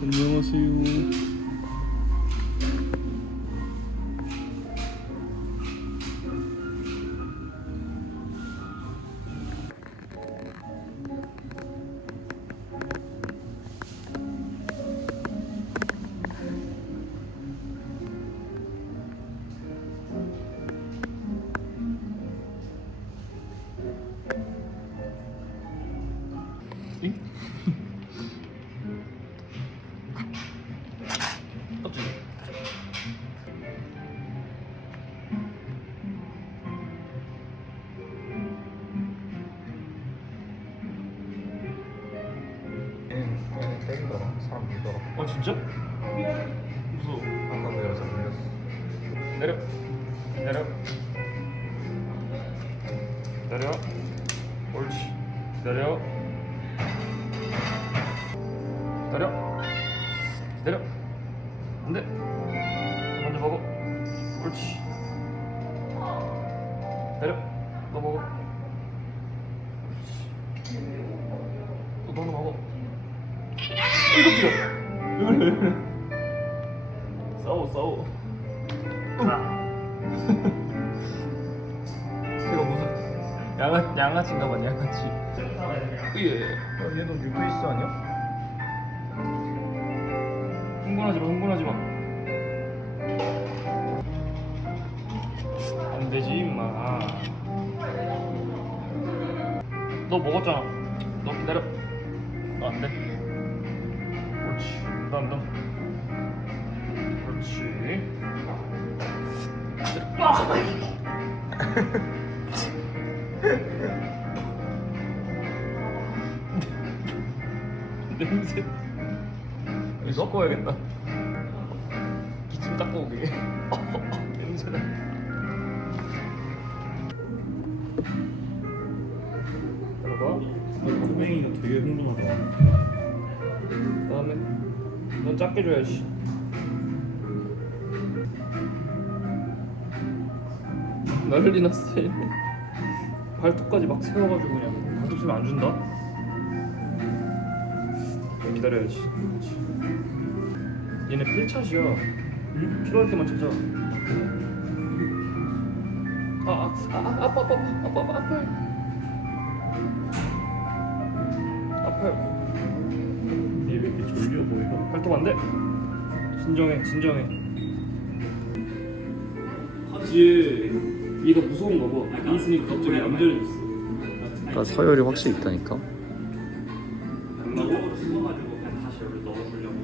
안녕하세요. 응? 깜짝이야. 얘는 때리더라. 사람 밀더라. 아 진짜? 무서워. 아까도 여자 밀렸어. 내려. 내려. 내려. 옳지. 내려. 내려. 내려. 안돼. 먼저 먹어. 옳지. 내려. 너 먹어. 옳지. 너 하나 먹어. 이거 필요. 왜 그래? 싸워. 제가 무슨 양아치인가봐. 양아치. 예. 얘도 뉴페이스 아니야? 흥분하지 마. 안 되지 임마. 너 먹었잖아. 너 기다려. 너 안 돼. 그렇지. 너. 그렇지. 냄새. 섞어야겠다. 기침 닦고 오게. 냄새나. 들어봐. 뺑이가 되게 흥분하다. 그다음에 넌 작게 줘야지. 난리 났어. 발톱까지 막 세워가지고 그냥 발톱 세면 안 준다. 기다려야지. 그렇지. 얘네 필찻이야. 필요할 때만 찾아. 아파요. 얘 왜 이렇게 졸려 보여? 발톱 안 돼. 진정해. 얘가 무서운가 봐. 있으니까 갑자기 얌전해졌어. 그러니까 서열이 확실히 있다니까. 숨어가지고 다시 여기 넣어주려고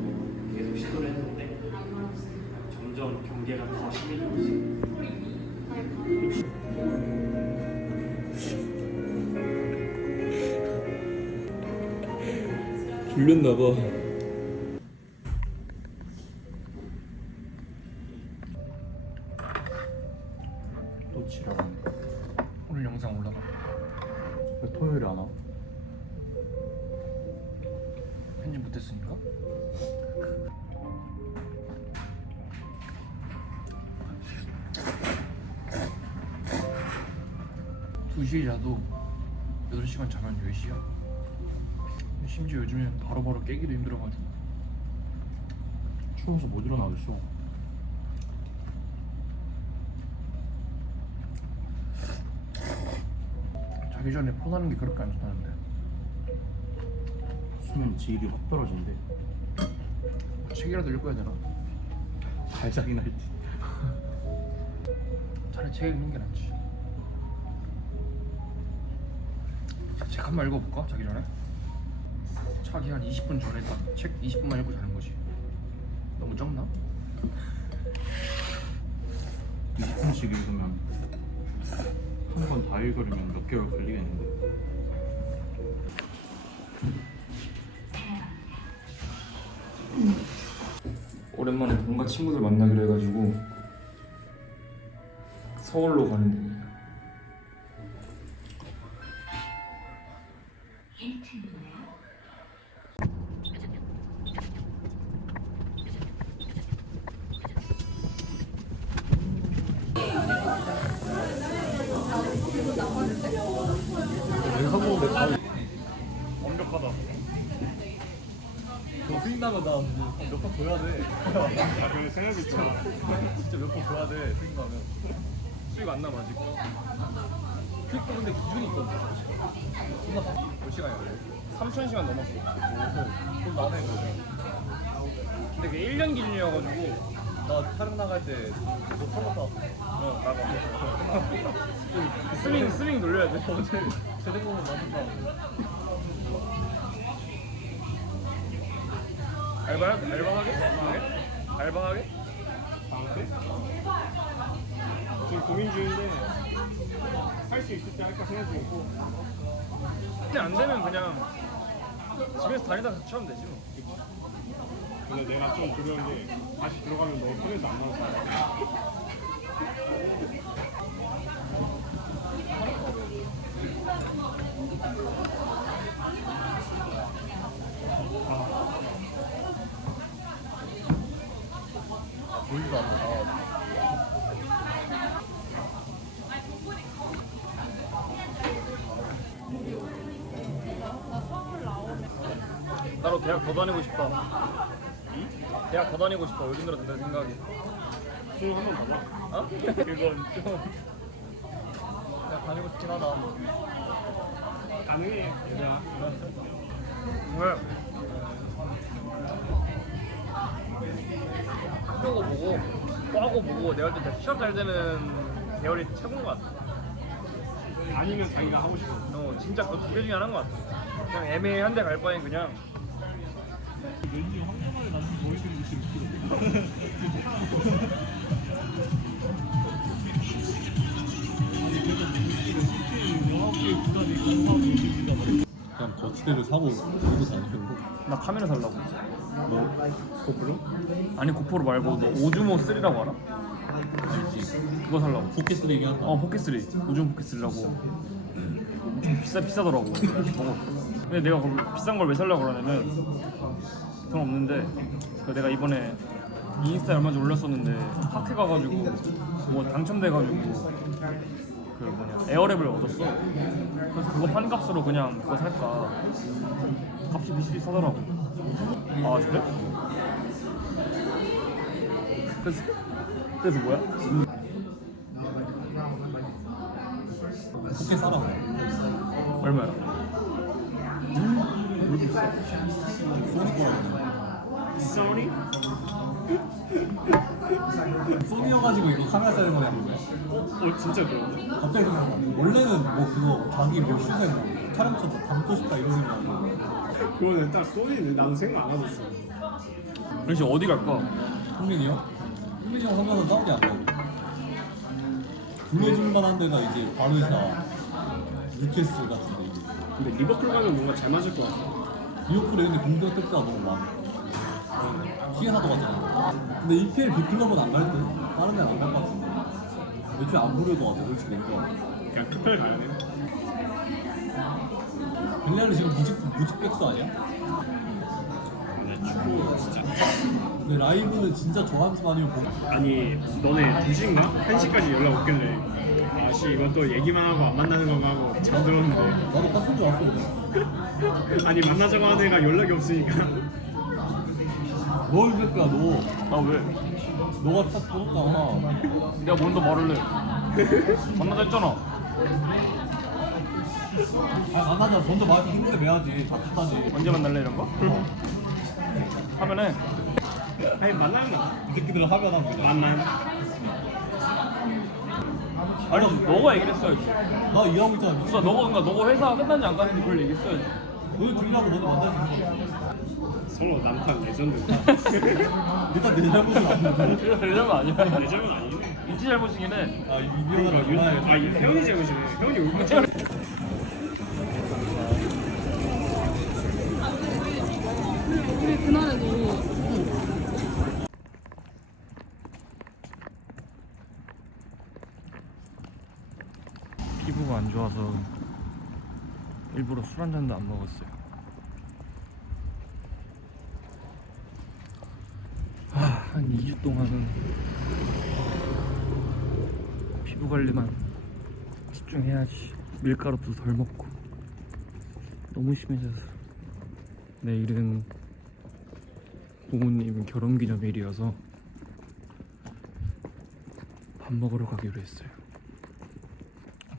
계속 시도를 했는데 점점 경계가 더 심해지고 있어. 졸렸나 봐. 또 지랄하네. 오늘 영상 올라가. 왜 토요일에 안 와? 편집 못했으니까. 두 시에 자도 8시간 자면 10시야. 심지어 요즘엔 바로바로 깨기도 힘들어가지고. 추워서 못 일어나겠어. 자기 전에 폰하는 게 그렇게 안 좋다는데. 수면 질이 확 떨어진대. 책이라도 읽어야 되나? 잘 자긴 할 때. 차라리 책 읽는 게 낫지. 책 한 번 읽어볼까? 자기 전에? 자기 한 20분 전에 딱 책 20분만 읽고 자는 거지. 너무 적나? 20분씩 읽으면 한 번 다 읽으려면 몇 개월 걸리겠는데. 오랜만에 본가 친구들 만나기로 해가지고 서울로 가는 중이에요. 완벽하다. 너 휙 나가도 나몇 번 줘야 돼. 아 그래 생각이 있잖아. 진짜 몇 번 줘야 돼. 수익 나면. 수익 안 나면 아직. 수익도 근데 기준이 있던데. 몇 시간이야? 3,000시간 넘었어. 그럼 나네 그러면. 근데 그게 1년 기준이어가지고 나 촬영 나갈 때너 처음 봤어. 나가. 스윙 돌려야 돼. 어제 제대로 보면 나본다. 알바하게? 다음 때? 지금 고민 중인데 할 수 있을지 할까 생각 중이고. 근데 안 되면 그냥 집에서 다니다가 같이 하면 되지 뭐. 근데 내가 좀 두려운 게 다시 들어가면 너무 편해서 안 나올 거야. 보이지도 않아. 나로 대학 더 다니고 싶다. 대학 더 다니고 싶어. 요즘 들어 든다는 생각이. 수능 한번 가봐. 어? 그건 좀 그냥 다니고 싶긴 하다. 가능해. 얘들아. 정말 학교고 보고 과고 보고 내가 볼때 시험 잘 되는 계열이 최고인 것 같아. 아니면 자기가 하고 싶어. 진짜 그 두 개 중에 하나인 것 같아. 그냥 애매한 데 갈 바엔 그냥 왠지 황금알에 나한테 보이는 느낌 있어. 그냥 거치대를 사고 들고 다니는 거. 나 카메라 살라고. 뭐? 고프로? 아니 고프로 말고 너 오즈모 3라고 알아? 알지. 그거 살라고. 포켓 쓰레기 한다. 포켓3 오즈모 포켓3라고 좀 비싸더라고. 근데 내가 그걸 비싼 걸 왜 살려고 그러냐면 돈 없는데 내가 이번에 인스타에 얼마 전에 올렸었는데 학회 가가지고 뭐 당첨돼가지고 그 뭐냐 에어랩을 얻었어. 그래서 그거 판값으로 그냥 그거 살까. 값이 비싸더라고. 아 그래? 그래서 뭐야? 포켓 사라 그래. 얼마야? 왜 이렇게 비싸? 소니 거라고. 소니? 소니여가지고 이거 카메라 사는 거냐는 거야. 진짜 그런데? 갑자기 생각나. 원래는 뭐 그거 자기 뭐 시세 뭐 촬영처 담고 싶다 이런 생각. 그거는 딱 소니는 나도 생각 안 하고 있어. 그래서 어디 갈까? 흥민이 형? 흥민이 형 살면서 사우디 안 가고. 불러줄 만한 데가 이제 바르샤, 뉴캐슬 같은데. 근데 리버풀 가면 뭔가 잘 맞을 것 같아. 리오플에 근데 공격 택지가 너무 많아. 피해사도 가잖아. 근데 EPL 빅클럽은 안 갈 듯? 다른 데는 안 갈 것 같은데. 애초에 안 부를 것 같아, 솔직히 얘기해. 그냥 특별 가야 돼. 벨리알이 지금 무직 백수 아니야? 근데 축구 진짜. 근데 라이브는 진짜 저한테 아니면 보고. 아니 너네 2시인가? 1시까지 연락 없길래 아씨 이것도 얘기만 하고 안 만나는 건가 하고 잠들었는데 나도 카톡이 왔어, 오늘. 아니 만나자고 하는 애가 연락이 없으니까 뭘 새끼야, 너. 아 왜? 너가 딱 끊었잖아. 내가 먼저 말을 해. 만나자 했잖아. 아, 만나자. 먼저 말해서 힘들게 매야지. 다 탓하지. 언제 만날래 이런 거? 하면 해. 아니 만나면 만나. 이 새끼들은 하면 하면 그냥. 만나. 아니 너가 얘기를 했어야지. 나 일하고 있잖아. 누가 너가 회사 끝났는지 안 끝났는지 그걸 얘기했어야지. 너희 둘이라도 먼저 만나주는 거야. 서로 남판 레전드. 일단 내 잘못은 아닌데. 이거 되려면 아니야. 내 잘못 아니네. 이치 잘못이긴 해. 아, 이병헌 그러니까 이 혜원이 잘못이네. 혜원이 얼마나 잘. 우리 그날에도 피부가 안 좋아서 일부러 술 한 잔도 안 먹었어요. 한 2주 동안은 피부 관리만 집중해야지. 밀가루도 덜 먹고. 너무 심해져서 내일은 부모님 결혼기념일이어서 밥 먹으러 가기로 했어요.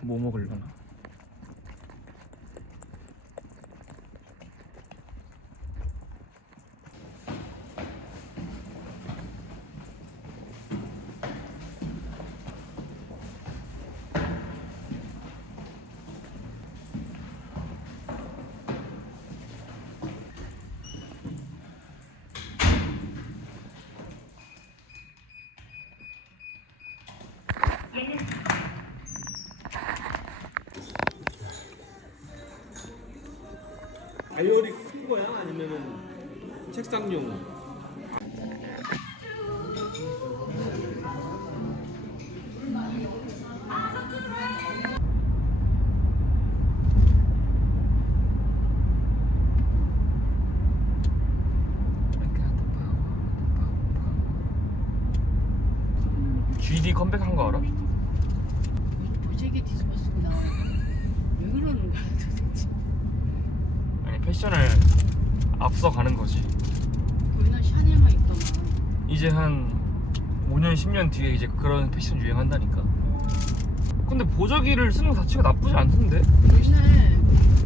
뭐 먹으려나? 다이어리 큰 거야? 아니면은 책상용? GD 컴백한 거 알아? 무지개 뒤집어쓰고 나와. 왜 그러는 거야 도대체? 아니 패션을 앞서가는 거지. 우리는 샤넬만 입더만. 이제 한 5년 10년 뒤에 이제 그런 패션 유행한다니까. 근데 보자기를 쓰는 거 자체가 나쁘지 않던데? 옛날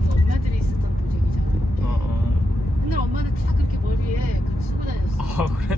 그 엄마들이 쓰던 보직이잖아. 어. 옛날 엄마들 다 그렇게 머리에 그렇게 쓰고 다녔어. 아 그래?